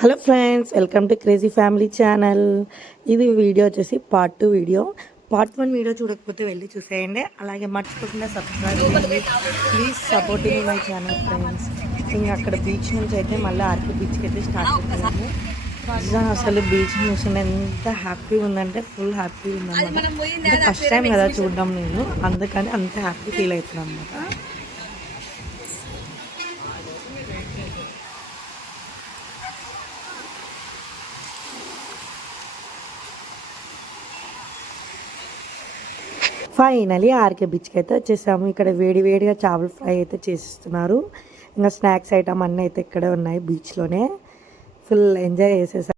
Hello friends, welcome to crazy family channel. ఇది video వచ్చేసి part 2 video. Part 1 video చూడకపోతే వెళ్ళి చూసేయండి. అలాగే మర్చిపోకుండా సబ్స్క్రైబ్ చేయండి. Please supporting my channel friends. ఇంకా అక్కడ బీచ్ నుంచి అయితే మళ్ళీ ఆర్కే బీచ్కి అయితే స్టార్ట్ అవుతున్నాము. నిజంగా అసలు బీచ్ చూసిన ఎంత హ్యాపీగా ఉందంటే ఫుల్ హ్యాపీగా ఉందన్నమాట. అంటే ఫస్ట్ టైం కదా చూడడం నేను, అందుకని అంత హ్యాపీ ఫీల్ అవుతున్నాను అనమాట. ఫైనలీ ఆర్కే బీచ్కి అయితే వచ్చేసాము. ఇక్కడ వేడివేడిగా చేపల ఫ్రై అయితే చేసిస్తున్నారు. ఇంకా స్నాక్స్ ఐటమ్ అన్నీ అయితే ఇక్కడే ఉన్నాయి. బీచ్లోనే ఫుల్ ఎంజాయ్ చేసేసాము.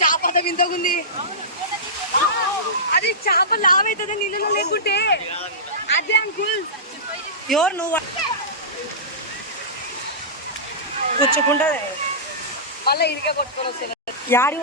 చేప వింతగుంది. అది చేప లావ్ అవుతుంది నీళ్ళలో లేకుంటే. అదే అంకుల్ ఎవరు నువ్వు కూర్చోకుండా మళ్ళీ ఇరిగా కొట్టుకొని వస్తాను. యాడి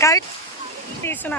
కైట్ తీసిన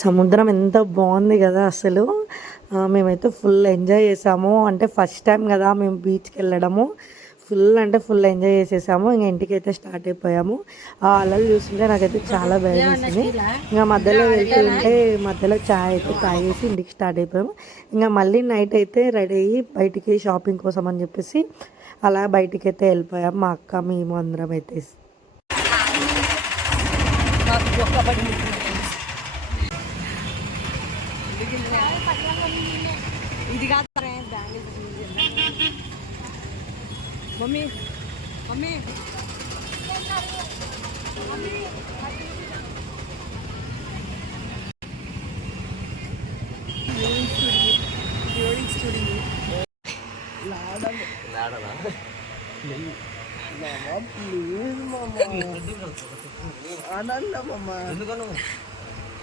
సముద్రం ఎంత బాగుంది కదా అసలు. మేమైతే ఫుల్ ఎంజాయ్ చేసాము. అంటే ఫస్ట్ టైం కదా మేము బీచ్కి వెళ్ళడము. ఫుల్ అంటే ఫుల్ ఎంజాయ్ చేసేసాము. ఇంకా ఇంటికి అయితే స్టార్ట్ అయిపోయాము. ఆ అలలు చూస్తుంటే నాకైతే చాలా భయం వేసింది. ఇంకా మధ్యలో వెళ్తుంటే మధ్యలో చాయ్ అయితే తాగేసి ఇంటికి స్టార్ట్ అయిపోయాము. ఇంకా మళ్ళీ నైట్ అయితే రెడీ అయ్యి బయటికి షాపింగ్ కోసం అని చెప్పేసి అలా బయటికి అయితే వెళ్ళిపోయాము. మా అక్క మేము అందరం అయితే. ఇది కాదు మమ్మీ మమ్మీ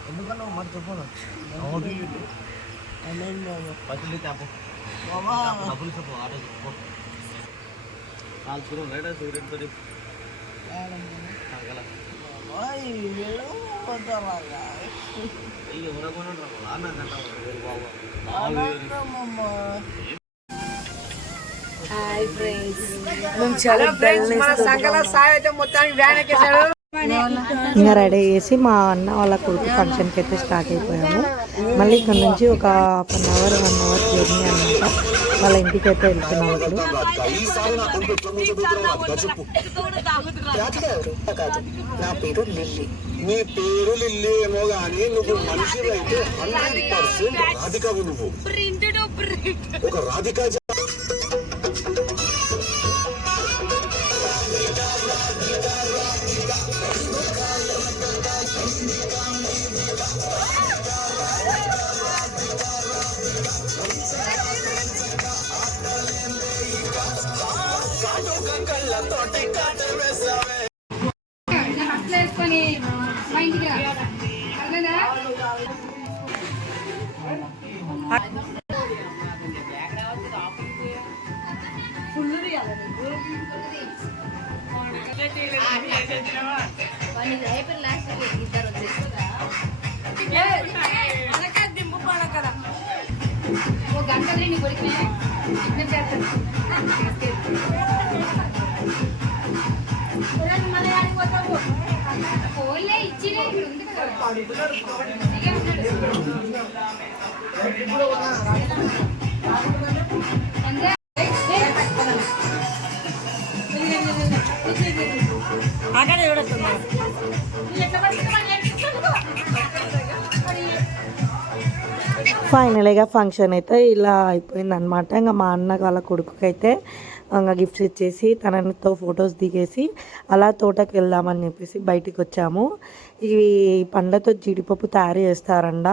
ఎందుకన్నా మరి చెప్పను పచ్చి చెప్పు డబ్బులు చెప్పు ఆటో చెప్పు కాల్చుకున్నాం రైడా సిగరెట్ తోటి హాయ్ ఫ్రెండ్స్, మేము చాలా సంకల సాయి అయితే మొత్తానికి వ్యాన్ ఎక్కేసాడు. ఇంకా రెడీ చేసి మా అన్న వాళ్ళ కొడుకు ఫంక్షన్కి అయితే స్టార్ట్ అయిపోయాము. మళ్ళీ ఇక్కడ నుంచి ఒక half an hour 1 hour journey అనమాట. వాళ్ళ ఇంటికి అయితే వెళ్తున్నాం. నా పేరు లిల్లీ. నీ పేరు లిల్లీ ఏమో గానీ నువ్వు మనిషి అయితే 100% రాధికవు. నువ్వు ఒక రాధిక. మా ఇంటికి రా. అర్థమైందా? ఓ గంట నీ కొడుకునే ఇద్దరు చేస్తారు. ఫోన్లే ఇచ్చినే ఉంది కదా. ఫైనల్గా ఫంక్షన్ అయితే ఇలా అయిపోయింది అనమాట. ఇంకా మా అన్న వాళ్ళ కొడుకుకి అయితే ఇంకా గిఫ్ట్స్ ఇచ్చేసి తనతో ఫొటోస్ దిగేసి అలా తోటకి వెళ్దామని చెప్పేసి బయటికి వచ్చాము. ఇవి పండ్లతో జీడిపప్పు తయారు చేస్తారంట.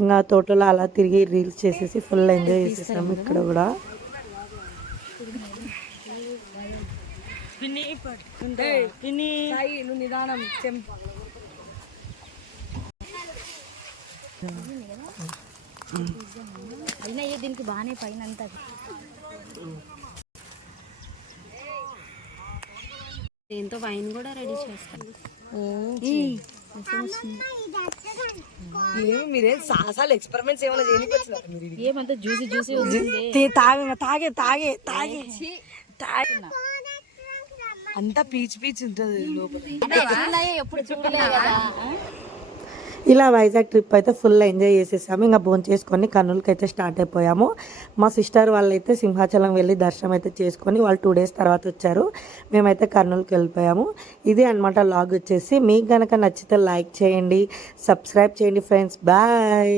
ఇంకా తోటలో అలా తిరిగి రీల్స్ చేసేసి ఫుల్ ఎంజాయ్ చేసేసాము ఇక్కడ కూడా. నిదానం అయినా దీనికి బాగానే పైన అంతా దీంతో వైన్ కూడా రెడీ చేస్తాను. మీరేం సాసాలు ఎక్స్పెరిమెంట్స్ ఏమైనా చేయడానికి వచ్చినారు మీరు? ఏమంతా జ్యూసీ జ్యూసీ తాగే అంతా పీచ్ పీచ్ ఉంటుంది లోపల. ఎప్పుడు చూడలే కదా. ఇలా వైజాగ్ ట్రిప్ అయితే ఫుల్ ఎంజాయ్ చేసేసాము. ఇంకా భోజనం చేసుకొని కర్నూలుకి అయితే స్టార్ట్ అయిపోయాము. మా సిస్టర్ వాళ్ళు అయితే సింహాచలం వెళ్ళి దర్శనం అయితే చేసుకొని వాళ్ళు 2 days తర్వాత వచ్చారు. మేమైతే కర్నూలుకి వెళ్ళిపోయాము. ఇది అనమాట లాగ్ వచ్చేసి. మీకు కనుక నచ్చితే లైక్ చేయండి, సబ్స్క్రైబ్ చేయండి ఫ్రెండ్స్. బాయ్.